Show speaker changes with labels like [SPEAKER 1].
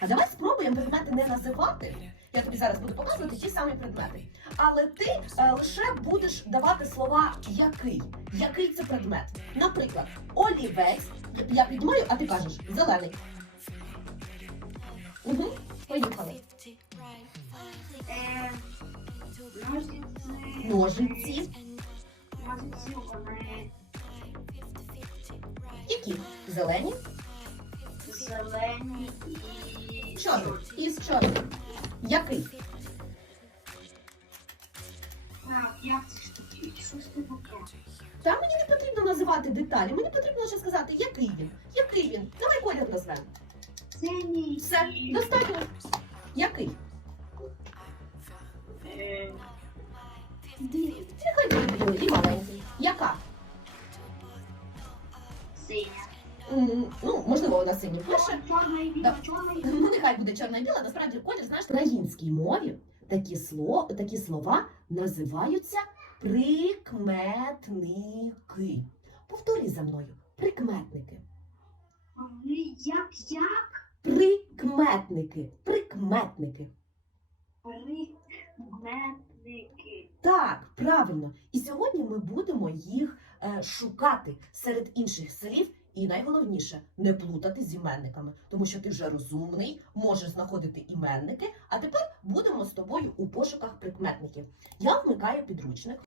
[SPEAKER 1] А давай спробуємо предмети не називати. Я тобі зараз буду показувати ті самі предмети. Але ти е, лише будеш давати слова який. Який це предмет? Наприклад, олівець. Я піднімаю, а ти кажеш зелений. Угу. Поїхали.
[SPEAKER 2] Е,
[SPEAKER 1] Ножиці.
[SPEAKER 2] ножиці
[SPEAKER 1] Які? Зелені,
[SPEAKER 2] зелені і
[SPEAKER 1] чорні. Із чорних. Який?
[SPEAKER 2] Так, як це штуки? Це?
[SPEAKER 1] Та мені не потрібно називати деталі. Мені потрібно лише сказати, який він. Який він. Давай колір назвемо.
[SPEAKER 2] Синій
[SPEAKER 1] Все, достатньо. Який?
[SPEAKER 2] е,
[SPEAKER 1] і маленький. Яка?
[SPEAKER 2] синя.
[SPEAKER 1] Ну, можливо, вона синім пише.
[SPEAKER 2] Чорна і біла, чорна і
[SPEAKER 1] Ну, нехай буде чорна і біла, насправді колір, знаєш, в українській мові такі, сло, такі слова називаються прикметники. Повторюй за мною. Прикметники.
[SPEAKER 2] Як як
[SPEAKER 1] Прикметники. Прикметники.
[SPEAKER 2] прикметники.
[SPEAKER 1] Так, правильно. І сьогодні ми будемо їх е, шукати серед інших слів. І найголовніше не плутати з іменниками, тому що ти вже розумний, можеш знаходити іменники. А тепер будемо з тобою у пошуках прикметників. Я вмикаю підручник.